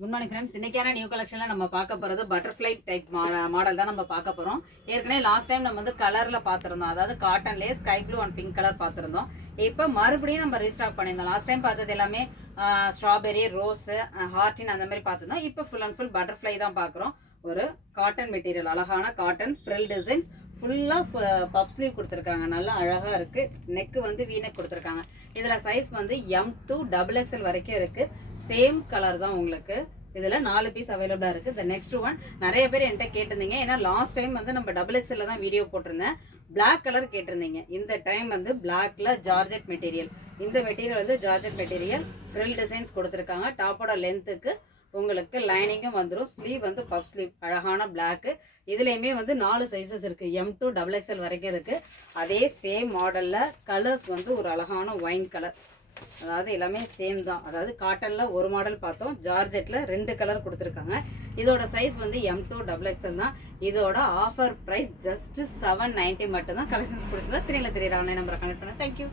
Good morning friends. இன்னைக்கான new கலெக்ஷன்ல நம்ம பார்க்க போறது பட்டர்ஃப்ளை டைப் மாடல் தான் நம்ம பார்க்க போறோம். ஏற்கனவே லாஸ்ட் டைம் நம்ம வந்து கலர்ல பார்த்திருந்தோம், அதாவது காட்டன்லேயே sky blue and pink colour பார்த்திருந்தோம். இப்போ மறுபடியும் நம்ம ரீஸ்டாக் பண்ணியிருந்தோம். லாஸ்ட் டைம் பார்த்தது எல்லாமே ஸ்ட்ராபெரி, ரோஸ், ஹார்டின் அந்த மாதிரி பார்த்திருந்தோம். இப்போ ஃபுல் அண்ட் ஃபுல் பட்டர்ஃப்ளை தான் பார்க்குறோம். ஒரு காட்டன் மெட்டீரியல், அழகான காட்டன் ஃப்ரில் டிசைன்ஸ், ஃபுல்லாக பஃப் ஸ்லீவ் கொடுத்துருக்காங்க. நல்லா அழகாக இருக்குது. நெக்கு வந்து வீனெக் கொடுத்துருக்காங்க. இதில் சைஸ் வந்து M2 XXL வரைக்கும் இருக்குது. சேம் கலர் தான் உங்களுக்கு. இதில் 4 பீஸ் அவைலபிளாக இருக்குது. இந்த நெக்ஸ்ட் ஒன் நிறைய பேர் என்கிட்ட கேட்டிருந்தீங்க. ஏன்னா லாஸ்ட் டைம் வந்து நம்ம XXL தான் வீடியோ போட்டிருந்தேன். பிளாக் கலர் கேட்டிருந்தீங்க. இந்த டைம் வந்து பிளாக்ல ஜார்ஜெட் மெட்டீரியல். இந்த மெட்டீரியல் வந்து ஜார்ஜெட் மெட்டீரியல், ஃப்ரில் டிசைன்ஸ் கொடுத்துருக்காங்க. டாப்போட லென்த்துக்கு உங்களுக்கு லைனிங்கும் வந்துடும். ஸ்லீவ் வந்து பஃப் ஸ்லீவ், அழகான பிளாக்கு. இதுலேயுமே வந்து 4 சைஸஸ் இருக்குது. M2 XXL வரைக்கும் இருக்குது. அதே சேம் மாடலில் கலர்ஸ் வந்து ஒரு அழகான ஒயின் கலர், அதாவது எல்லாமே சேம் தான். அதாவது காட்டனில் ஒரு மாடல் பார்த்தோம், ஜார்ஜெட்டில் 2 கலர் கொடுத்துருக்காங்க. இதோட சைஸ் வந்து M2 XXL தான். இதோட ஆஃபர் ப்ரைஸ் ஜஸ்ட் 790 மட்டும்தான். கலெக்ஷன்ஸ் பிடிச்சதா ஸ்க்ரீனில் தெரியுற ஆன்லைன் நம்பரை கனெக்ட் பண்ண. தேங்க்யூ.